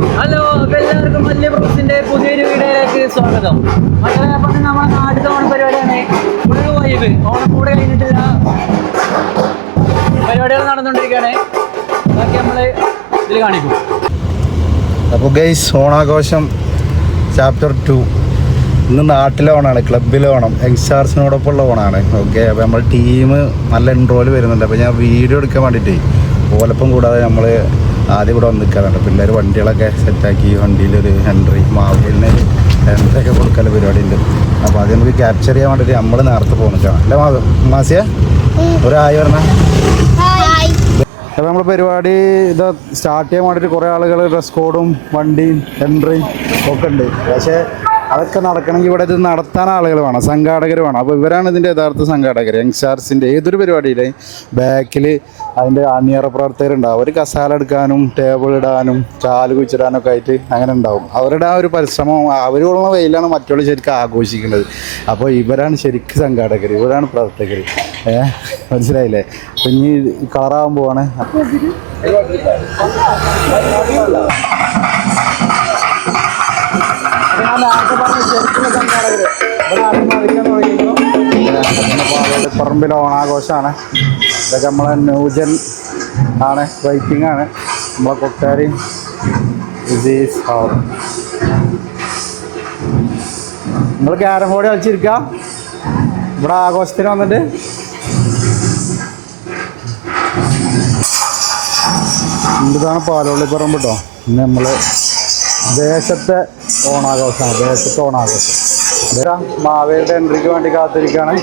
Hello, എല്ലാവർക്കും വലിയ ബ്രോസിന്റെ പുതിയൊരു വീഡിയോയിലേക്ക് സ്വാഗതം. മക്കളെ, അപ്പം നമ്മുടെ നാട്ടിലെ ഓണപരിപാടിയാണ്. Full vibe. ഓണക്കൂടെ കഴിഞ്ഞിട്ടില്ല, പരിപാടികൾ നടന്നുകൊണ്ടിരിക്കുകയാണ്. ബാക്കി നമ്മൾ ഇതിൽ കാണിക്കും. അപ്പോൾ ഗൈസ്, ഓണാഘോഷം ചാപ്റ്റർ 2. ഇന്ന് നാട്ടിലെ ഓണമാണ്, ക്ലബിലെ ഓണം, യങ്സ്റ്റാർസിനോടൊപ്പമുള്ള ഓണമാണ്. ഓക്കെ, അപ്പോൾ നമ്മൾ ടീം നല്ല ഇൻട്രോയിൽ വരുന്നുണ്ട്. അപ്പോൾ ഞാൻ വീഡിയോ എടുക്കാൻ വേണ്ടിയിട്ട് ഓലപ്പം കൂടാതെ നമ്മൾ ആദ്യം ഇവിടെ വന്ന് നിൽക്കാറുണ്ട്. പിള്ളേർ വണ്ടികളൊക്കെ സെറ്റാക്കി, വണ്ടിയിലൊരു ഹെൻറി മാവിലിന് ഹെൻറിയൊക്കെ കൊടുക്കാനുള്ള പരിപാടി ഉണ്ട്. അപ്പോൾ അത് നമുക്ക് ക്യാപ്ചർ ചെയ്യാൻ വേണ്ടിയിട്ട് നമ്മൾ നേരത്തെ പോകുന്നതാണ് അല്ലേ മാസിയ? ഒരു ഹായ് പറഞ്ഞാൽ. അപ്പോൾ നമ്മൾ പരിപാടി ഇത് സ്റ്റാർട്ട് ചെയ്യാൻ വേണ്ടിയിട്ട് കുറേ ആളുകൾ ഡ്രസ് കോഡും വണ്ടിയും എൻട്രിയും ഒക്കെ ഉണ്ട്. പക്ഷേ അതൊക്കെ നടക്കണമെങ്കിൽ ഇവിടെ ഇത് നടത്താൻ ആളുകൾ വേണം, സംഘാടകർ വേണം. അപ്പോൾ ഇവരാണ് ഇതിൻ്റെ യഥാർത്ഥ സംഘാടകർ. യങ്സ്റ്റാർസിൻ്റെ ഏതൊരു പരിപാടിയിലെ ബാക്കിൽ അതിൻ്റെ അണിയറ പ്രവർത്തകരുണ്ടാവും. അവർ കസാല എടുക്കാനും ടേബിൾ ഇടാനും കാല് കുച്ചിടാനൊക്കെ ആയിട്ട് അങ്ങനെ ഉണ്ടാവും. അവരുടെ ആ ഒരു പരിശ്രമം, അവരുള്ള വെയിലാണ് മറ്റുള്ള ശരിക്കും ആഘോഷിക്കുന്നത്. അപ്പോൾ ഇവരാണ് ശരിക്കും സംഘാടകർ, ഇവരാണ് പ്രവർത്തകർ. മനസ്സിലായില്ലേ? അപ്പം ഇനി കളറാകാൻ പോവാണ്. പറമ്പിലെ ഓണാഘോഷമാണ്. ഇതൊക്കെ നമ്മളെ ന്യൂജൻ ആണ്, വൈറ്റിംഗ് ആണ്. നമ്മളെ കൊട്ടാരി നിങ്ങൾ ക്യാരം ബോർഡ് കളിച്ചിരിക്കുക ഇവിടെ ആഘോഷത്തിന് വന്നിട്ട്. ഇതാണ് പാലോളിപ്പറമ്പ് കേട്ടോ. ഇന്ന് നമ്മൾ ദേശത്തെ ഓണാഘോഷമാണ്, ദേശത്തെ ഓണാഘോഷം. മാവേലിയുടെ എൻട്രിക്ക് വേണ്ടി കാത്തിരിക്കുകയാണ്.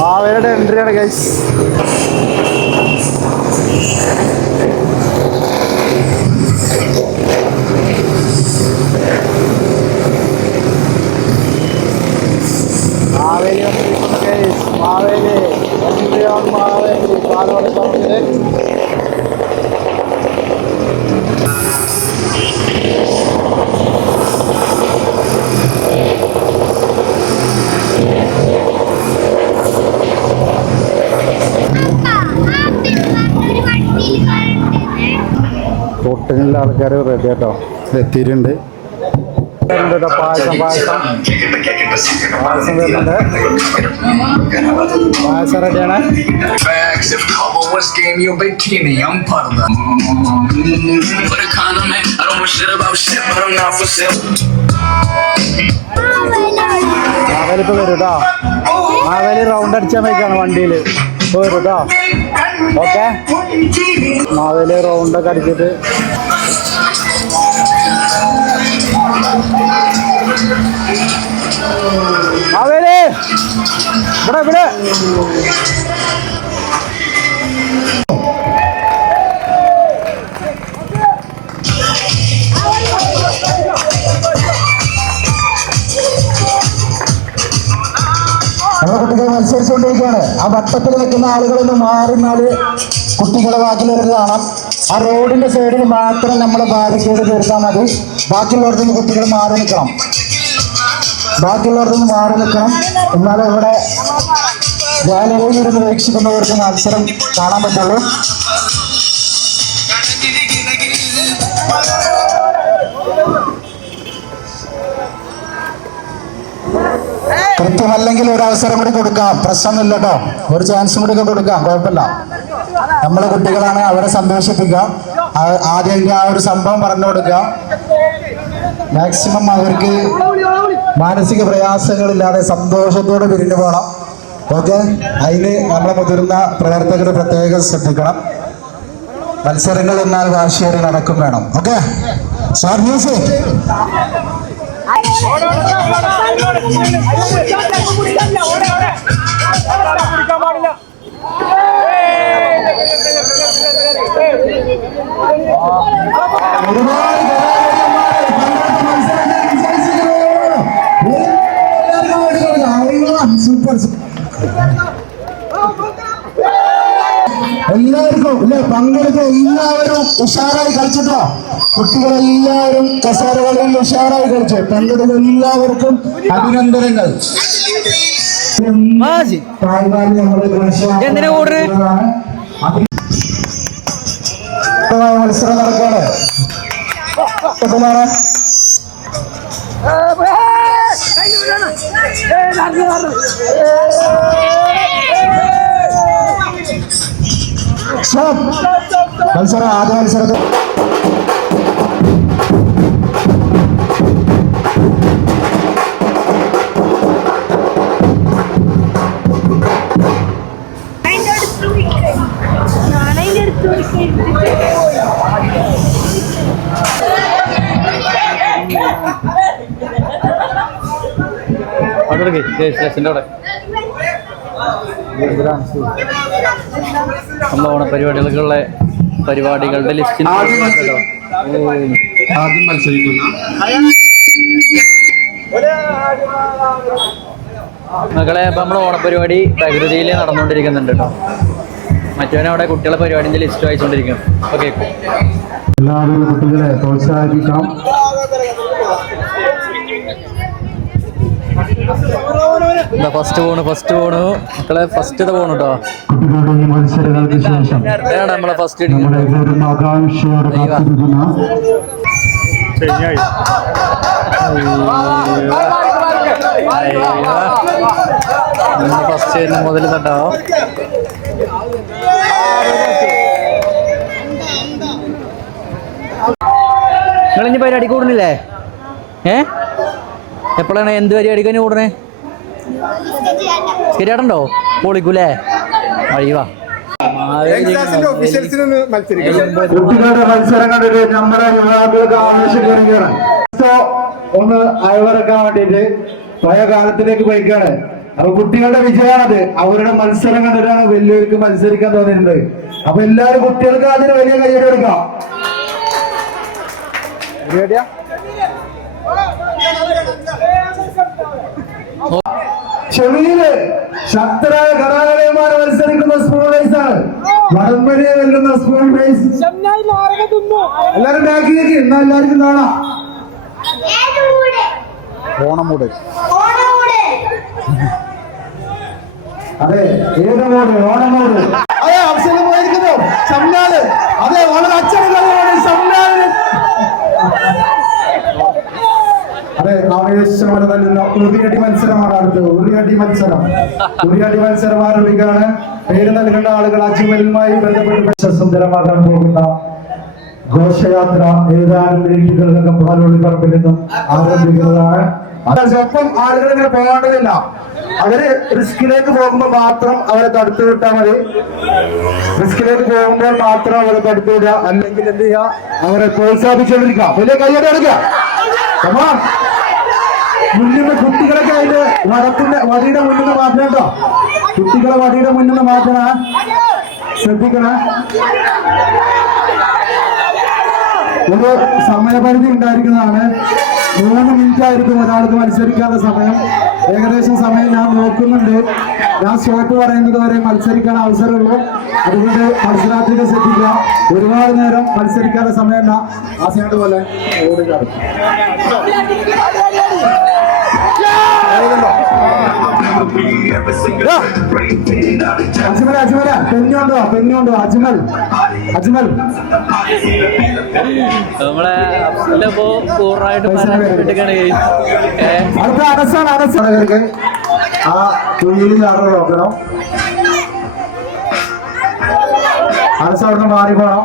മാവേലിയുടെ എൻട്രിയാണ് ഗൈസ്. മാവേലി വന്നിരിക്കുന്നു ഗൈസ്. മാവേലി എൻട്രിയാണ്, മാവേലി പാലോളിപ്പറമ്പില്. കൊട്ടിനുള്ള ആൾക്കാർ റെഡി കേട്ടോ, എത്തിയിട്ടുണ്ട്. പായസം വരുന്നുണ്ട്. പായസം റെഡിയാണ്. മാവേലി ഇപ്പൊ വരും കേട്ടോ. മാവേലി റൗണ്ട് അടിച്ചാൽ മതിക്കാണ് വണ്ടിയിൽ. ഇപ്പോൾ വരും കേട്ടോ. ഓക്കെ, മാവേലി റൗണ്ടൊക്കെ അടിച്ചിട്ട് മാവേലി ഇവിടെ ഇവിടെ നമ്മുടെ കുട്ടികൾ മത്സരിച്ചുകൊണ്ടിരിക്കുകയാണ്. ആ വട്ടത്തിൽ നിൽക്കുന്ന ആളുകളൊന്ന് മാറിനാല് കുട്ടികളെ ബാക്കിയുള്ളവർക്ക് കാണാം. ആ റോഡിന്റെ സൈഡിൽ മാത്രം നമ്മൾ ബാരിക്കേഡ് തീർത്താൽ മതി. ബാക്കിയുള്ളവർക്ക് കുട്ടികൾ മാറി നിൽക്കണം, ബാക്കിയുള്ളവർക്ക് മാറി നിൽക്കണം. എന്നാലും ഇവിടെ ഗാലറിയിൽ ഇരുന്ന് വീക്ഷിക്കുന്നവർക്ക് മത്സരം കാണാൻ പറ്റുള്ളൂ. കൃത്യമല്ലെങ്കിൽ ഒരു അവസരം കൂടി കൊടുക്കാം, പ്രശ്നമൊന്നുമില്ല കേട്ടോ. ഒരു ചാൻസും കൂടി കൊടുക്കാം, കുഴപ്പമില്ല. നമ്മളെ കുട്ടികളാണ്, അവരെ സന്തോഷിപ്പിക്കാം. ആദ്യം ആ ഒരു സംഭവം പറഞ്ഞു കൊടുക്കുക. മാക്സിമം അവർക്ക് മാനസിക പ്രയാസങ്ങളില്ലാതെ സന്തോഷത്തോടെ പിരിഞ്ഞു പോകണം. ഓക്കെ, അതിന് നമ്മളെ മുതിർന്ന പ്രവർത്തകർ പ്രത്യേകം ശ്രദ്ധിക്കണം. മത്സരങ്ങൾ എന്നാൽ വാശിയേറി നടക്കും വേണം. Okay, start music. എല്ലാവർക്കും ഇല്ലേ പങ്കെടുത്ത് എല്ലാവരും ഉഷാറായി കളിച്ചിട്ടോ. കുട്ടികളെല്ലാവരും കസാരകളിൽ ഉഷാറായി കളിച്ചു. പങ്കെടുത്ത എല്ലാവർക്കും അഭിനന്ദനങ്ങൾ. എപ്പോഴാണ് മത്സരം ആദ്യ മത്സരത്തിൽ നമ്മളെ ഓണപരിപാടികൾക്കുള്ള പരിപാടികളുടെ ലിസ്റ്റിൽ ആദ്യം മത്സരിക്കുന്ന മക്കളെ അപ്പൊ നമ്മുടെ ഓണപരിപാടി പ്രകൃതിയിൽ നടന്നുകൊണ്ടിരിക്കുന്നുണ്ട് കേട്ടോ. മറ്റവനവിടെ കുട്ടികളെ പരിപാടിന്റെ ലിസ്റ്റ് വായിച്ചുകൊണ്ടിരിക്കും. ഓക്കെ, എല്ലാവരും കുട്ടികളെ പ്രോത്സാഹിപ്പിക്കാം. ഫസ്റ്റ് പോണു മക്കളെ, ഫസ്റ്റ് പോണു കേട്ടോ. കുട്ടികളുടെ ഈ മത്സരങ്ങൾക്ക് ശേഷം നമ്മളെ ഫസ്റ്റ് നമ്മുടെ എല്ലാവരും ആകാംക്ഷയോടെ കാത്തിരിക്കുന്ന ഫസ്റ്റ് മുതൽ കേട്ടോ. നിങ്ങളിഞ്ഞ് പരിപാടി കൂടുന്നില്ലേ? എപ്പോഴാണ് എന്ത് പരിപാടിക്ക് കൂടണേ? ശരിയാട്ടുണ്ടോ? പൊളിക്കൂലേ? അഴിവാ കുട്ടികളുടെ മത്സരം കണ്ടിട്ട് നമ്മുടെ യുവാക്കൾക്ക് ആവേശം ഒന്ന് അയവിറക്കാൻ വേണ്ടിയിട്ട് പഴയ കാലത്തിലേക്ക് പോയിക്കാണ്. അപ്പൊ കുട്ടികളുടെ വിജയമാണത്. അവരുടെ മത്സരം കണ്ടിട്ടാണ് വലിയവർക്ക് മത്സരിക്കാൻ തോന്നിയിട്ടുണ്ട്. അപ്പൊ എല്ലാവരും കുട്ടികൾക്ക് അതിന് വലിയ കയ്യടി കൊടുക്കാം. ചെവിയില് ശക്തരായ കലാകാരന്മാരെ മത്സരിക്കുന്ന സ്കൂൾ റേസാണ്. വടംവലിയെ വെല്ലുന്ന സ്കൂൾ റേസ്. എല്ലാരും ബാക്കിലേക്ക് എന്നാ എല്ലാവർക്കും കാണാം. ഓണമൂട്. അതെ, ഏത് മൂട്? ഓണമൂട്. അതെ, അവസരം പോയിരിക്കുന്നു സംനാട്. അതെ, വളരെ അച്ചടക്കമാണ് സംനാട്. അതെ, ആവേശമാണ് നൽകുന്ന ഉറിയടി മത്സരമാണ് അടുത്തത്. ഉറിയടി മത്സരം ആരംഭിക്കുകയാണ്. പേര് നൽകേണ്ട ആളുകൾ അജ്മലുമായി ബന്ധപ്പെട്ട് സുന്ദരമാകാൻ പോകുന്ന ഘോഷയാത്ര ഏതാനും മിനിറ്റുകൾക്കൊക്കെ പാലോളി പറമ്പിൽ നിന്നും ആരംഭിക്കുന്നതാണ്. ഒപ്പം ആളുകൾ ഇങ്ങനെ പോകേണ്ടതില്ല. അവര് റിസ്കിലേക്ക് പോകുമ്പോൾ മാത്രം അവരെ തടുത്തു വിട്ടാൽ മതി. റിസ്കിലേക്ക് പോകുമ്പോൾ മാത്രം അവരെ തടുത്തു വിടുക. അല്ലെങ്കിൽ എന്ത് ചെയ്യുക? അവരെ പ്രോത്സാഹിപ്പിച്ചുകൊണ്ടിരിക്കുക. വലിയ കയ്യടി എടുക്കുക. മുന്നിൽ കുട്ടികളൊക്കെ അതിന്റെ വടിയുടെ മുന്നിൽ നിന്ന് മാറ്റണം കേട്ടോ. കുട്ടികളെ വടിയുടെ മുന്നിൽ നിന്ന് മാറ്റണ, ശ്രദ്ധിക്കണേ. ഒരു സമയപരിധി ഉണ്ടായിരിക്കുന്നതാണ്. 3 മിനിറ്റ് ആയിരിക്കും ഒരാൾക്ക് മത്സരിക്കാനുള്ള സമയം. ഏകദേശം സമയം ഞാൻ നോക്കുന്നുണ്ട്. ഞാൻ സ്റ്റോപ്പ് പറയുന്നത് വരെ മത്സരിക്കാൻ അവസരമുള്ളൂ. അതുകൊണ്ട് മത്സരാർത്ഥികൾ ശ്രദ്ധിക്കുക. ഒരുപാട് നേരം മത്സരിക്കാനുള്ള സമയമല്ല. ആ സമയത്ത് പോലെ ഓടുകയാണ്. അജ്മൽ പെണ്ണുണ്ടോ അജ്മൽ നമ്മളെ പൂർണ്ണമായിട്ട് അടുത്ത അനസാണ്. ആ തുണിയിൽ നോക്കണം. അനസ് അവിടുന്ന് മാറി പോണം.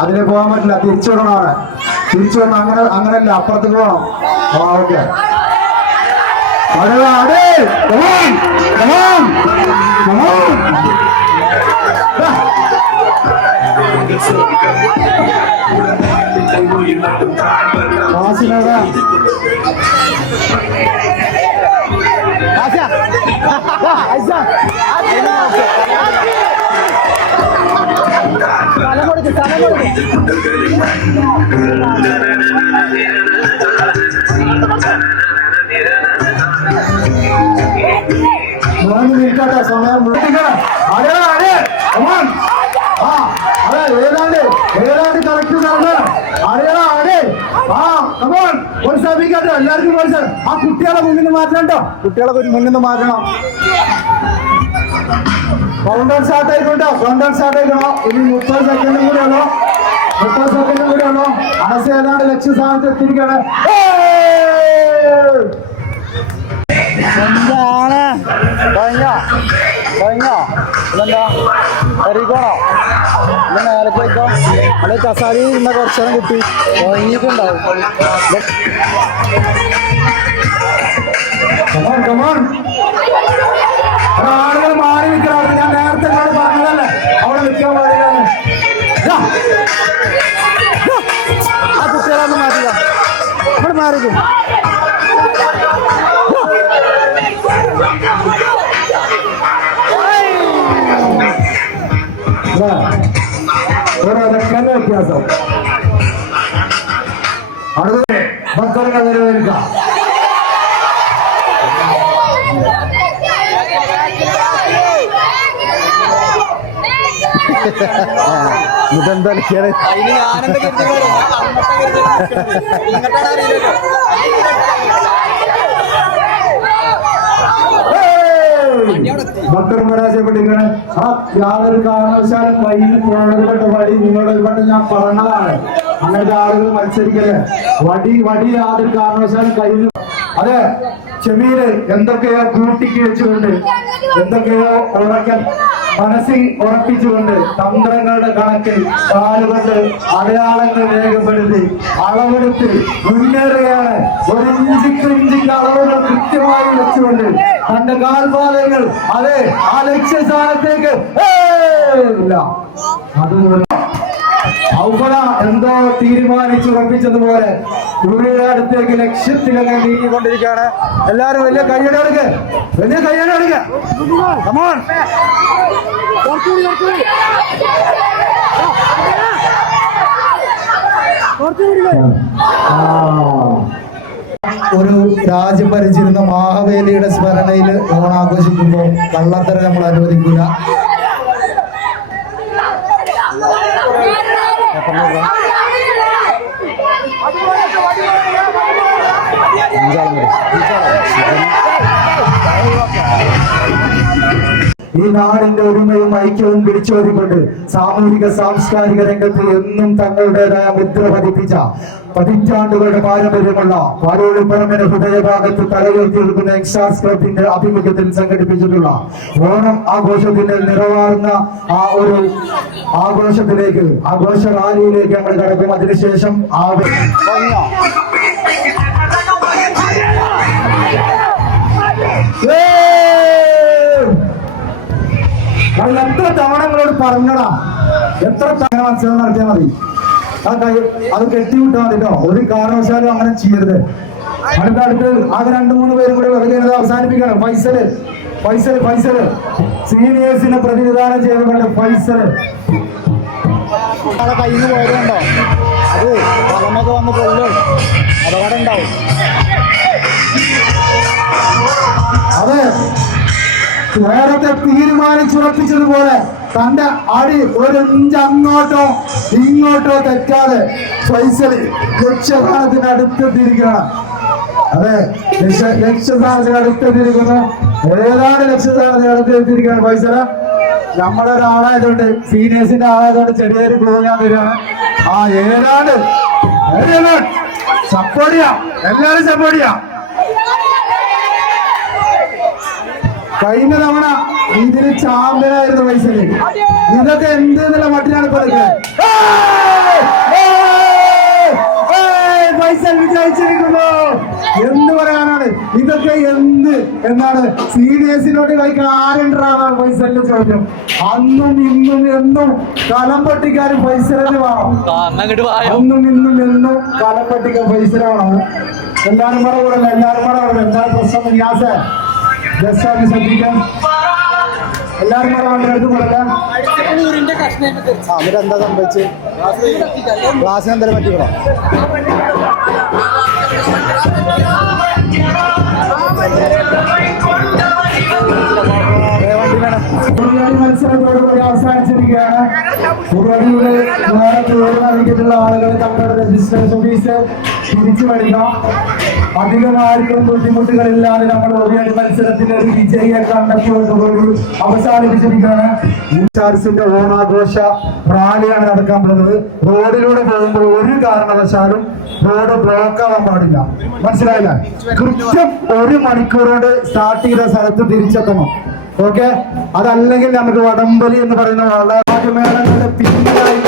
അതിലെ പോകാൻ പറ്റില്ല. തിരിച്ചു വിടണം. തിരിച്ചു വിടണം. അങ്ങനെയല്ല, അപ്പുറത്തേക്ക് പോകണം. ഓക്കെ. സമയം ഏതാണ്ട് കറക്റ്റ് പ്രോത്സാഹിപ്പിക്കാട്ടോ. എല്ലാവർക്കും പ്രോത്സാഹനം. ആ കുട്ടികളെ മുന്നിൽ നിന്ന് മാറ്റണം കേട്ടോ. കുട്ടികളെ മുന്നിൽ നിന്ന് മാറ്റണം. കൗണ്ട് ഡൗൺ സ്റ്റാർട്ട് ആയിക്കോട്ടോ. ഇനി 30 സെക്കൻഡും കൂടെ ഉള്ളൂ. 30 സെക്കൻഡ് കൂടെ ഉള്ളൂ. അനസ് ഏതാണ്ട് ലക്ഷ്യസ്ഥാനത്ത് എത്തിയിരിക്കുകയാണ്. എന്താണ് കഴിഞ്ഞോ ഇതെന്താ എറിക്കോണോ ഇന്ന് നേരെ പോയിക്കോ അല്ലെ കസാരി ഇന്ന കുറച്ചു നേരം കിട്ടി കഴിഞ്ഞിട്ടുണ്ടാവും. ആളുകൾ മാറി നിൽക്കണം. ഞാൻ നേരത്തെ പറഞ്ഞതല്ലേ അവിടെ നിൽക്കാൻ പാടില്ല. ആ കുട്ടികളൊന്നും മാറ്റില്ല അവിടെ മാറിക്കും. ഒരൊക്കെ വ്യത്യാസം. അടുത്ത ഭക്തരുടെ നിലനിൽക്കാം. ഇതെന്താ ഭക്തർ പരാജയപ്പെട്ടിരിക്കുകയാണ്. ആ യാതൊരു കാരണവശാലും കയ്യിൽ പുറപ്പെട്ട വടി നിങ്ങളുടെ ഒരുപാട് ഞാൻ പറഞ്ഞതാണ്. അങ്ങനത്തെ ആളുകൾ മത്സരിക്കല്ലേ. വടി യാതൊരു കാരണവശാലും കയ്യിൽ. അതെ, ചെമീര് എന്തൊക്കെയോ കൂട്ടിക്ക് വെച്ചുകൊണ്ട് എന്തൊക്കെയോ ഉറക്കൻ മനസ്സിൽ ഉറപ്പിച്ചുകൊണ്ട് തന്ത്രങ്ങളുടെ കണക്കിൽ കാലുകൊണ്ട് അടയാളങ്ങൾ രേഖപ്പെടുത്തി അളവെടുത്ത് മുന്നേറുകയാണ്. ഒരു ഇഞ്ചിക്ക് അളവുകൾ കൃത്യമായി വെച്ചുകൊണ്ട് തന്റെ കാൽപാദങ്ങൾ അതെ ആ ലക്ഷ്യസ്ഥാനത്തേക്ക് ഇല്ല. അതുപോലെ ഔഫല എന്തോ തീരുമാനിച്ചുറപ്പിച്ചതുപോലെ പുള്ളിയുടെ അടുത്തേക്ക് ലക്ഷ്യത്തിലങ്ങ് നീങ്ങിക്കൊണ്ടിരിക്കുകയാണ്. എല്ലാരും വലിയ കയ്യടി എടുക്ക്, വലിയ കയ്യടി എടുക്ക്. കമോൺ. ഒരു രാജ്യം ഭരിച്ചിരുന്ന മാഹവേലിയുടെ സ്മരണയിൽ ഓണാഘോഷിക്കുമ്പോൾ കള്ളത്തരം നമ്മൾ അനുവദിക്കില്ല. ഈ നാടിന്റെ ഒരുമയും ഐക്യവും പിടിച്ചോതിക്കൊണ്ട് സാമൂഹിക സാംസ്കാരിക രംഗത്ത് എന്നും തങ്ങളുടേതായ മുദ്ര പതിപ്പിച്ച പതിറ്റാണ്ടുകളുടെ പാരമ്പര്യമുള്ള പാലോളിപ്പറമ്പിന് ഹൃദയഭാഗത്ത് തലയുയർത്തി നിൽക്കുന്ന യങ്സ്റ്റാർസ് ക്ലബിന്റെ ആഭിമുഖ്യത്തിൽ സംഘടിപ്പിച്ചിട്ടുള്ള ഓണം ആഘോഷത്തിന്റെ നിറവാർന്ന ആ ഒരു ആഘോഷത്തിലേക്ക് ആഘോഷ റാലിയിലേക്ക് നമ്മൾ കടക്കും. അതിനുശേഷം എത്ര തവണ നിങ്ങളോട് പറഞ്ഞടാ, എത്ര തവണ മത്സരം നടത്തിയാൽ മതി. അത് കെട്ടിവിട്ടാൽ മതി കേട്ടോ. ഒരു കാരണവശാലും അങ്ങനെ ചെയ്യരുത്. അടുത്തടുത്ത് ആകെ 2-3 പേരും കൂടെ വെറുതെ അവസാനിപ്പിക്കണം. ഫൈസല് സീനിയേഴ്സിനെ പ്രതിനിധാനം ചെയ്തുകൊണ്ട് ഫൈസല് കയ്യിൽ നിന്ന് പോയതുണ്ടോ അത് വളമൊക്കെ വന്ന് കൊല്ലും, അപകടം ഉണ്ടാവും. അതെ, നേരത്തെ തീരുമാനിച്ചുറപ്പിച്ചതുപോലെ തന്റെ അടി ഒരു ഇഞ്ച് അങ്ങോട്ടോ ഇങ്ങോട്ടോ തെറ്റാതെ ഫൈസല് ലക്ഷ്യസ്ഥാനത്തിന് അടുത്തെത്തിയിരിക്കുകയാണ്. അതെ, ലക്ഷ്യസ്ഥാനത്തിന് അടുത്തെത്തിയിരിക്കുന്നു. ഏതാണ് ലക്ഷ്യസ്ഥാനത്തിന് അടുത്തെത്തിയിരിക്കുകയാണ് ഫൈസല? നമ്മുടെ ഒരാളായതുകൊണ്ട് സീനിയേഴ്സിന്റെ ആളായതുകൊണ്ട് ചെറിയൊരു ക്ലൂ ഞാൻ തരികയാണ്. ആ ഏതാണ്ട് സപ്പോർട്ട് ചെയ്യാം, എല്ലാരും സപ്പോർട്ട് ചെയ്യാം. കഴിഞ്ഞ തവണ ഇതിന് ചാമ്പ്യനായിരുന്നു ഫൈസല്. ഇതൊക്കെ എന്ത് എന്നുള്ള മട്ടിലാണ് ഇപ്പൊ ഫൈസൽ വിജയിച്ചിരിക്കുന്നു. എന്ത് പറയാനാണ് ഇതൊക്കെ? എന്ത് എന്നാണ് സീനിയേഴ്സിനോട് കളിക്കാൻ ആരുണ്ടാണ് ഫൈസലിന്റെ ചോദ്യം. അന്നും ഇന്നും എന്നും കലം പൊട്ടിക്കാനും ഫൈസലിന് വേണം. അന്നും ഇന്നും എന്നും കലം പൊട്ടിക്കാൻ ഫൈസലാണ്. എല്ലാരും കൂടെ കൂടല്ല, എല്ലാരും കൂടെ കൂടെ എന്താണ് പ്രശ്നം? നിയാസേ ജസ്റ്റ് ശ്രദ്ധിക്കാം. എല്ലാരും കൂടെ വണ്ടി എടുത്ത് കൊടുക്കാം. എന്നിട്ട് എന്താ സംഭവിച്ച്? ക്ലാസ്സിന് എന്തായാലും പറ്റിക്കണോ? വണ്ടി വേണം. ഉടനടി മത്സരത്തോടുകൂടി അവസാനിച്ചിരിക്കുകയാണ്. ഉടനടിയുടെ നൽകിയിട്ടുള്ള ആളുകൾ തങ്ങളുടെ രജിസ്ട്രേഷൻ ഫീസ് തിരിച്ചു മേടിക്കാം. അധികമാർക്കും ബുദ്ധിമുട്ടുകളില്ലാതെ നമ്മൾ ഉടനടി മത്സരത്തിൽ ഒരു വിജയിയെ കണ്ടെത്തിയോടുകൂടി അവസാനിപ്പിച്ചിരിക്കുകയാണ്. ഇൻചാർജിന്റെ ഓണാഘോഷ റാലിയാണ് നടക്കാൻ പോകുന്നത്. റോഡിലൂടെ പോകുമ്പോൾ ഒരു കാരണവശാലും റോഡ് ബ്ലോക്ക് ആവാൻ പാടില്ല. മനസ്സിലായില്ല? കൃത്യം 1 മണിക്കൂർ കൊണ്ട് സ്റ്റാർട്ട് ചെയ്ത സ്ഥലത്ത് തിരിച്ചെത്തണം. ഓക്കെ, അതല്ലെങ്കിൽ നമുക്ക് വടംവലി എന്ന് പറയുന്ന വളരെ ആദ്യമേളങ്ങളുടെ പിന്നിലായി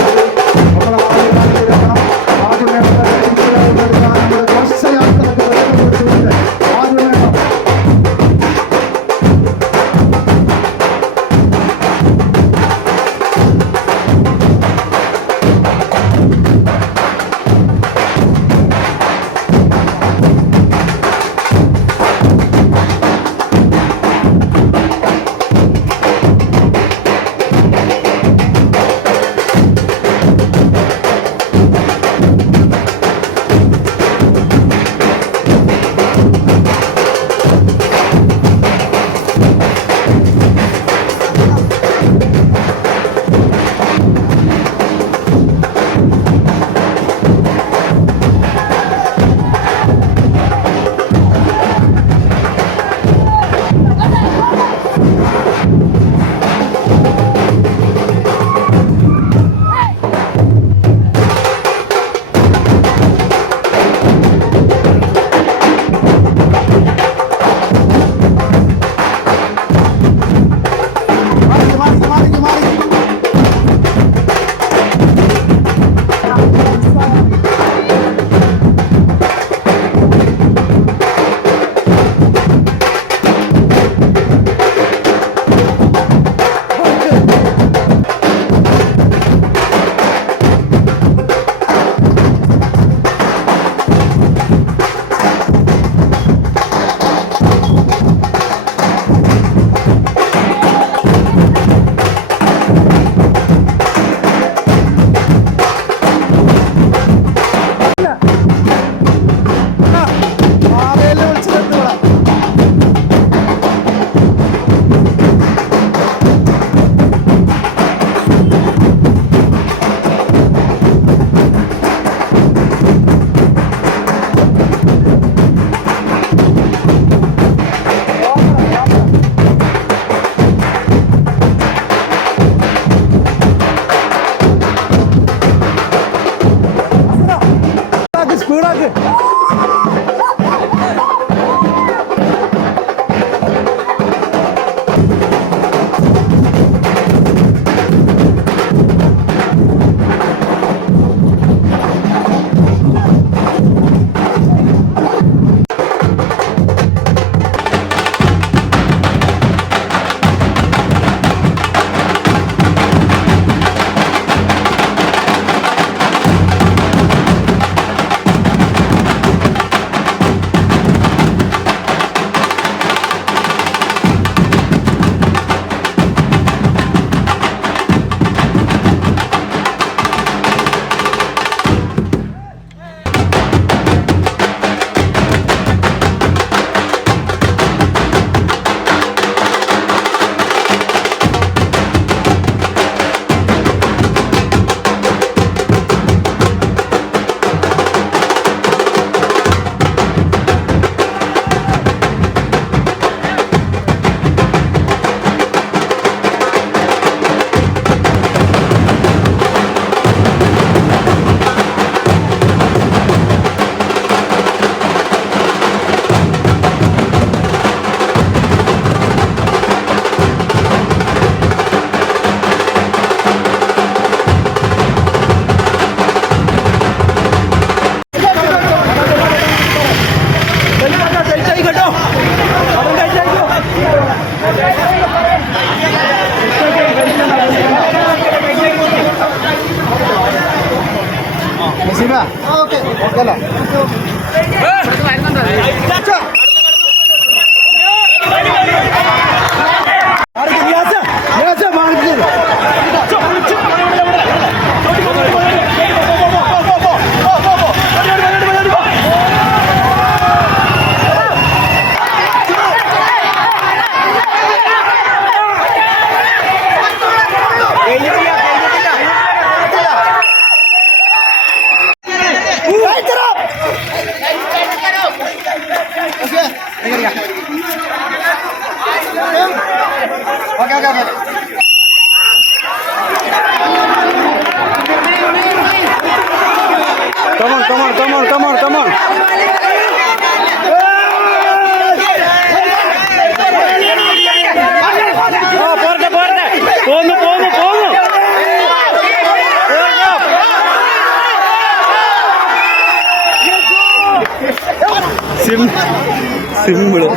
സിമ്പിള്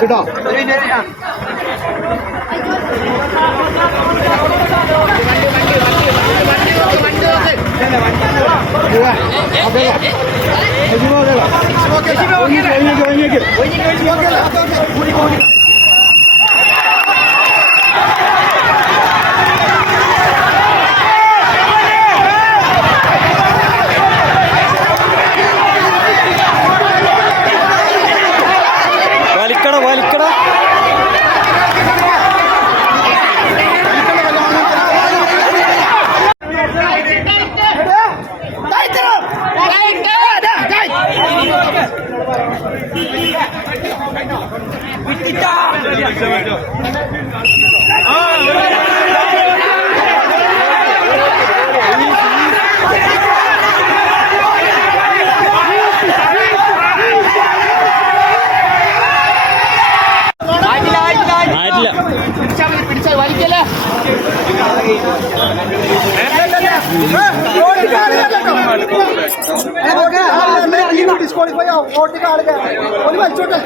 കേട്ടോ വലിക്കട വലിക്കട ഡിസ്ക്വാളിഫൈ ആവും വോട്ടിന് ആളുകൾ ഒരു വലിച്ചോട്ടെ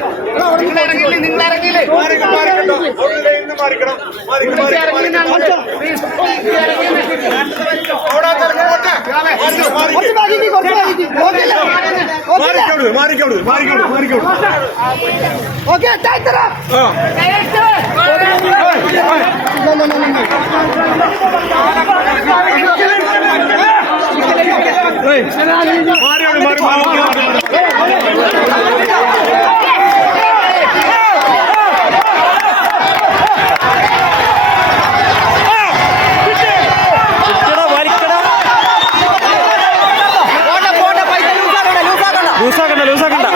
ലൂസാക്കണ്ട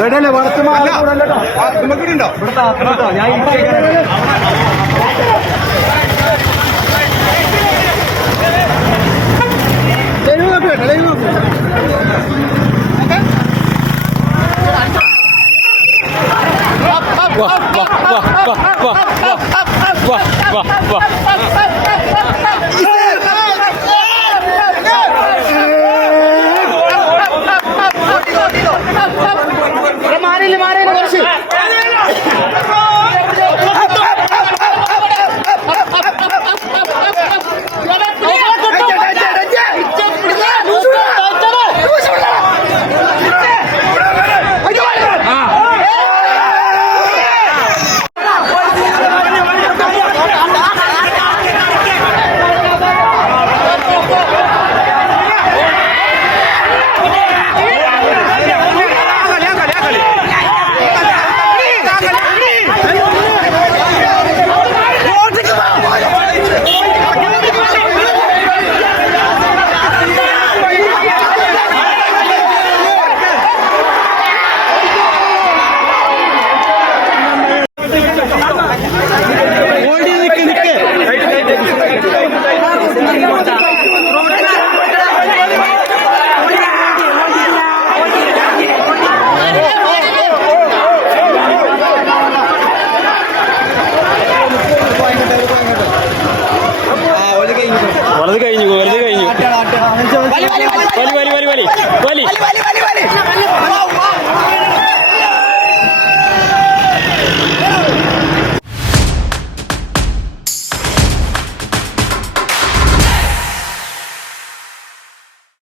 റെഡിയല്ലേ വർത്തമാനോ മാറിയില്ല കുറച്ച്